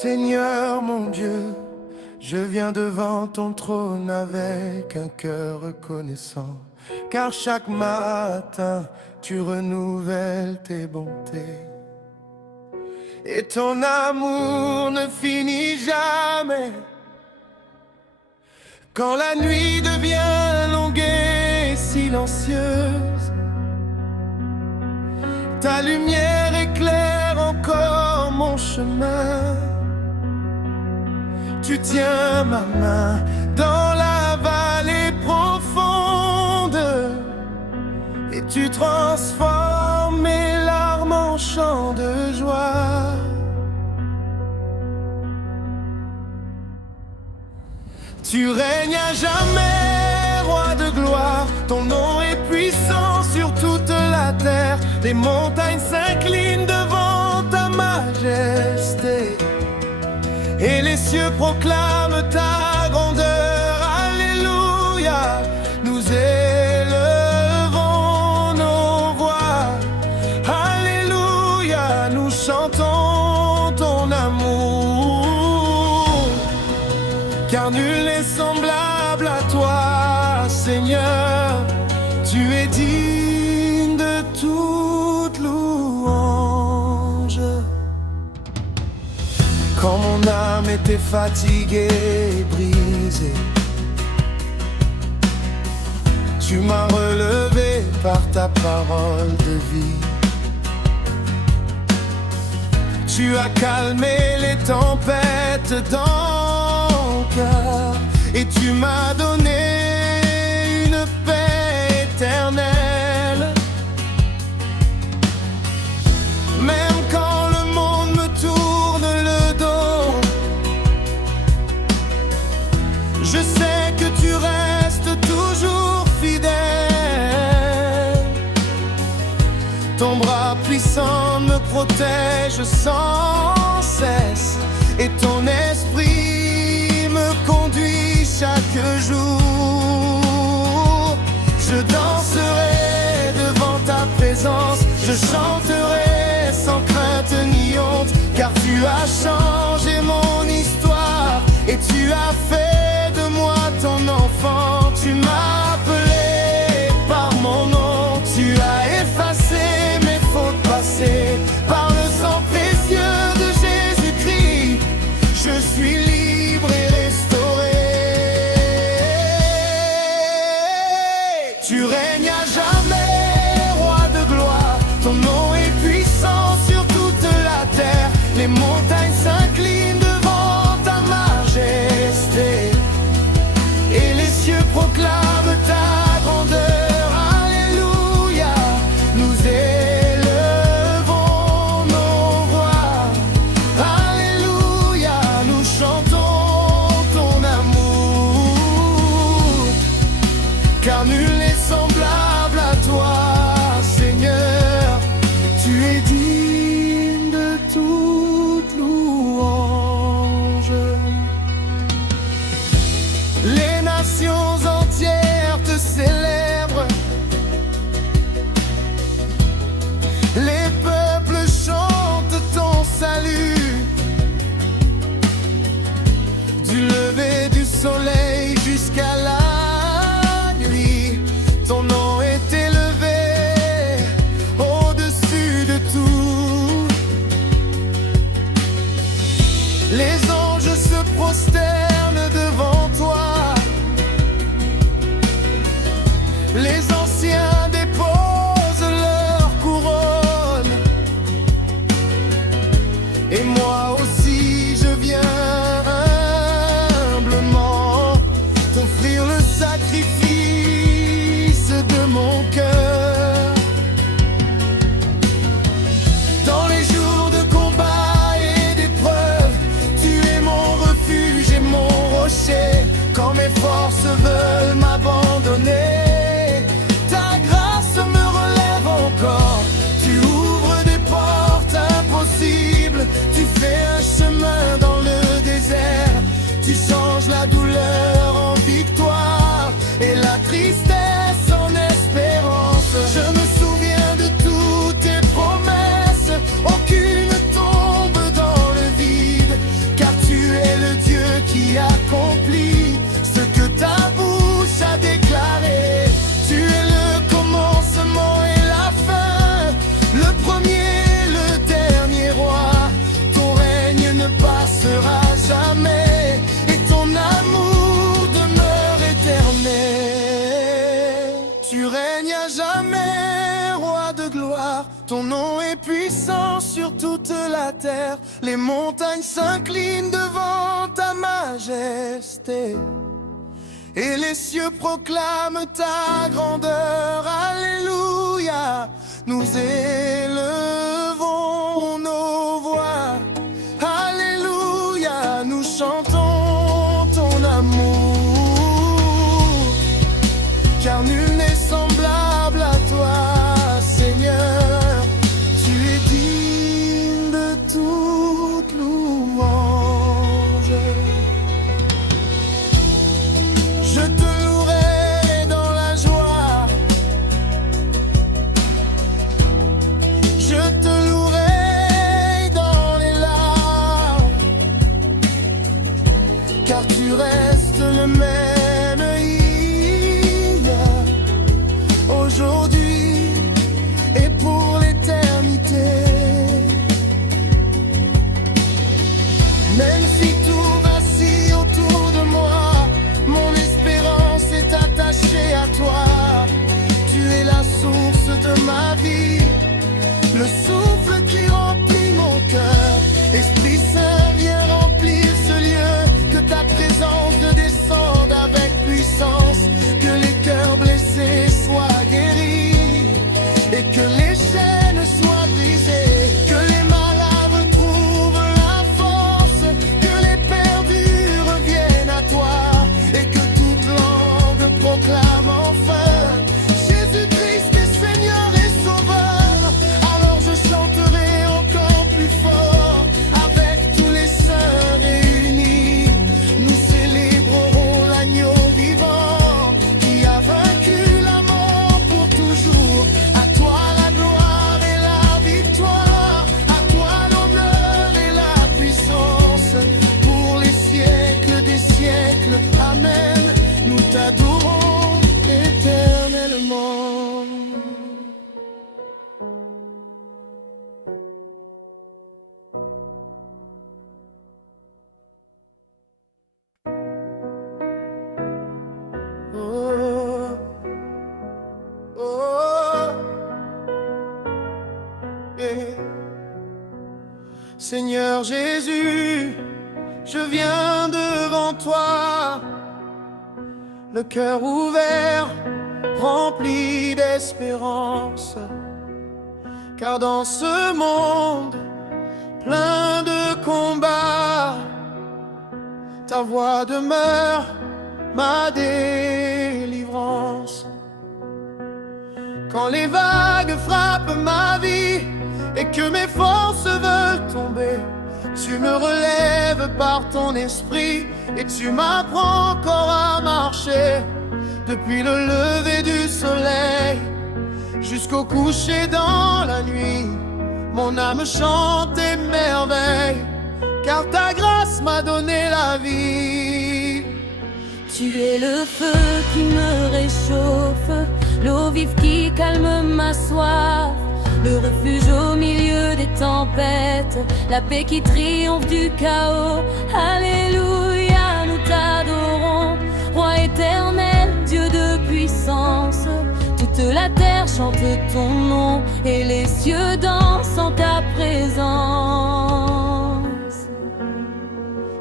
Seigneur mon Dieu, je viens devant ton trône avec un cœur reconnaissant, car chaque matin tu renouvelles tes bontés. Et ton amour ne finit jamais. Quand la nuit devient longue et silencieuse, ta lumière éclaire encore mon chemin. Tu tiens ma main dans la vallée profonde et tu transformes mes larmes en chants de joie. Tu règnes à jamais, roi de gloire, ton nom est puissant sur toute la terre. Les montagnes s'inclinent devant ta majesté et les cieux proclament ta grandeur. Alléluia, nous élevons nos voix. Alléluia, nous chantons ton amour, car nul n'est semblable à toi, Seigneur. Tu es digne de toute louange. Quand mon âme était fatiguée et brisée, tu m'as relevé par ta parole de vie. Tu as calmé les tempêtes dans mon cœur et tu m'as donné une paix éternelle. Même quand le monde me tourne le dos, je sais que tu restes toujours fidèle. Ton bras puissant me protège sans cesse et ton esprit me conduit chaque jour. Je danserai devant ta présence, je chanterai sans crainte ni honte, car tu as changé mon histoire et tu as fait de moi ton enfant. Tu m'as appelé par mon nom, tu as effacé mes fautes passées. Par le sang précieux de Jésus-Christ, je suis libre et restauré. Tu règnes à jamais, roi de gloire, ton nom est puissant sur toute la terre. Les montagnes s'inclinent devant ta majesté et les cieux proclament ta grandeur. Alléluia, nous élevons nos voix. Alléluia, nous chantons ton amour, car nul n'est semblable à toi, Seigneur. Tu es digne de toute louange. Les nations entières te célèbrent, les peuples chantent ton salut. Du lever du soleil jusqu'à la nuit, ton nom est élevé au-dessus de tout. Les anges se prosternent devant toi, les anciens déposent leur couronne, et moi aussi je viens humblement t'offrir le sacrifice de mon cœur. Dans les jours de combat et d'épreuve, tu es mon refuge et mon rocher. Quand mes forces veulent m'abandonner, ta grâce me relève encore. Tu ouvres des portes impossibles, tu fais un chemin dans le désert. Tu changes la douleur en victoire et la tristesse en espérance. Je me souviens de toutes tes promesses, aucune tombe dans le vide. Ton nom est puissant sur toute la terre. Les montagnes s'inclinent devant ta majesté. Et les cieux proclament ta grandeur. Alléluia, nous élevons nos voix. Alléluia, nous chantons ton amour. Car nul n'est semblable à toi, Seigneur. Tu es digne de toute louange. Je te louerai dans la joie. Je te louerai dans les larmes. Car tu restes le même hier, aujourd'hui et pour l'éternité. Même si tout vacille autour de moi, mon espérance est attachée à toi. Tu es la source de ma vie, le souffle qui remplit mon cœur. Esprit Saint, viens remplir ce lieu. Que ta présence descende avec puissance. Que les cœurs blessés soient guéris et que les chaînes soient brisées. Que les malades retrouvent la force. Que les perdus reviennent à toi. Et que toute langue proclame enfin Jésus-Christ est Seigneur et Sauveur. Alors je chanterai encore plus fort. Avec tous les saints réunis, nous célébrerons l'agneau vivant qui a vaincu la mort pour toujours. À toi la gloire et la victoire, à toi l'honneur et la puissance, pour les siècles des siècles. Amen. Nous t'adorons éternellement. Oh, oh, yeah. Seigneur Jésus, je viens devant toi, le cœur ouvert, rempli d'espérance. Car dans ce monde plein de combats, ta voix demeure ma délivrance. Quand les vagues frappent ma vie et que mes forces veulent tomber, tu me relèves par ton esprit et tu m'apprends encore à marcher. Depuis le lever du soleil jusqu'au coucher dans la nuit, mon âme chante tes merveilles, car ta grâce m'a donné la vie. Tu es le feu qui me réchauffe, l'eau vive qui calme ma soif, le refuge au milieu des tempêtes, la paix qui triomphe du chaos. Alléluia, nous t'adorons, Roi éternel, Dieu de puissance. Toute la terre chante ton nom et les cieux dansent en ta présence.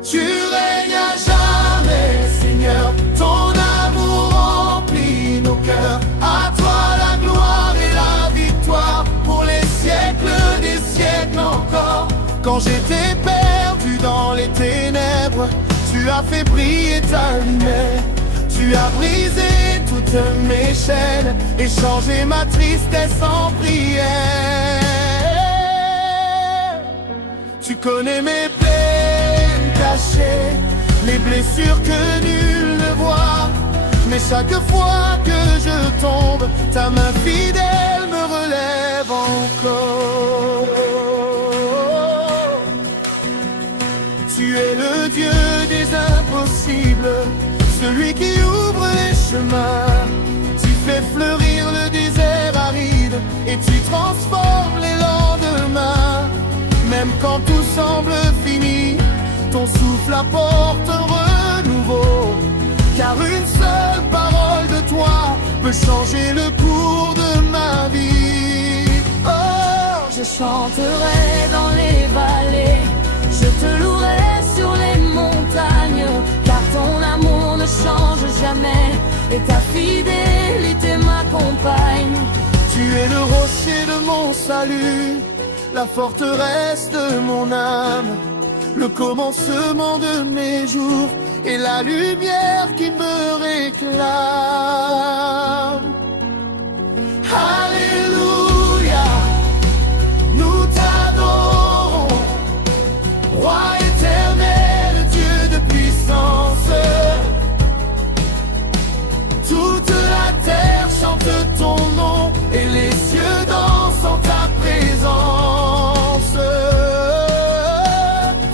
Tu règnes à jamais, Seigneur, ton amour remplit nos cœurs. À toi la gloire et la victoire, pour les siècles des siècles encore. Quand j'étais perdu dans les ténèbres, tu as fait briller ta lumière. Tu as brisé toutes mes chaînes et changé ma tristesse en prière. Tu connais mes peines cachées, les blessures que nul ne voit. Mais chaque fois que je tombe, ta main fidèle me relève encore. Tu es le Dieu des impossibles, celui qui ouvre les chemins. Tu fais fleurir le désert aride et tu transformes les lendemains. Même quand tout semble fini, ton souffle apporte un renouveau. Car une seule parole de toi peut changer le cours de ma vie. Oh, chanterai dans les vallées, je te louerai sur les montagnes, car ton amour ne change jamais, et ta fidélité m'accompagne. Tu es le rocher de mon salut, la forteresse de mon âme, le commencement de mes jours et la lumière qui me réclame. Alléluia, nous t'adorons, Roi éternel, Dieu de puissance. Toute la terre chante ton nom et les cieux dansent en ta présence.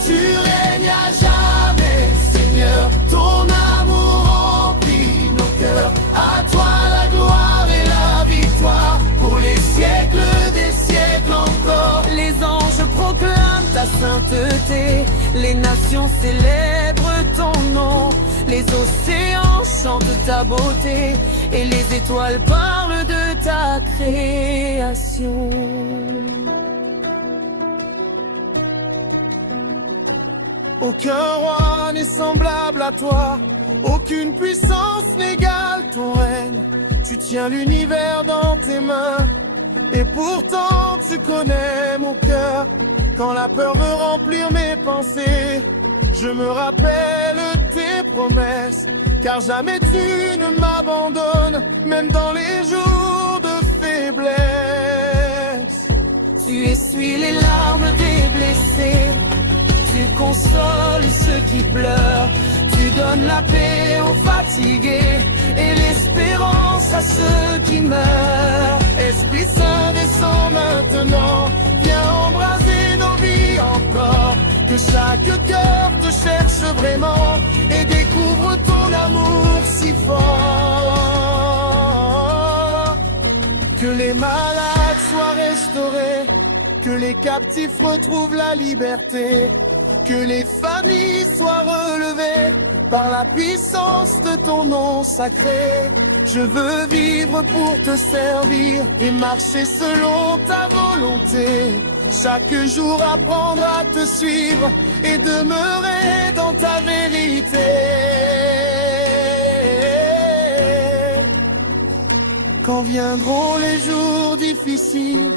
Tu règnes à jamais, Seigneur, ton amour remplit nos cœurs. À toi la gloire et la victoire, pour les siècles des siècles encore. Les anges proclament ta sainteté, les nations célèbrent ton nom, les océans chantent ta beauté, et les étoiles parlent de ta création. Aucun roi n'est semblable à toi, aucune puissance n'égale ton règne. Tu tiens l'univers dans tes mains, et pourtant tu connais mon cœur. Quand la peur veut remplir mes pensées, je me rappelle tes promesses, car jamais tu ne m'abandonnes, même dans les jours de faiblesse. Tu essuies les larmes des blessés, tu consoles ceux qui pleurent, tu donnes la paix aux fatigués et l'espérance à ceux qui meurent. Esprit Saint, descend maintenant, viens embraser nos vies encore. Que chaque cœur te cherche vraiment et découvre ton amour si fort. Que les malades soient restaurés, que les captifs retrouvent la liberté, que les familles soient relevées par la puissance de ton nom sacré. Je veux vivre pour te servir et marcher selon ta volonté. Chaque jour apprendre à te suivre et demeurer dans ta vérité. Quand viendront les jours difficiles,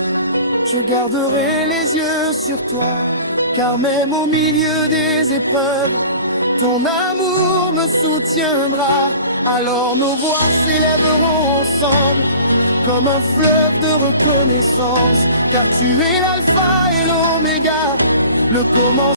je garderai les yeux sur toi, car même au milieu des épreuves, ton amour me soutiendra. Alors nos voix s'élèveront ensemble comme un fleuve de reconnaissance, car tu es l'alpha et l'oméga, le commencement.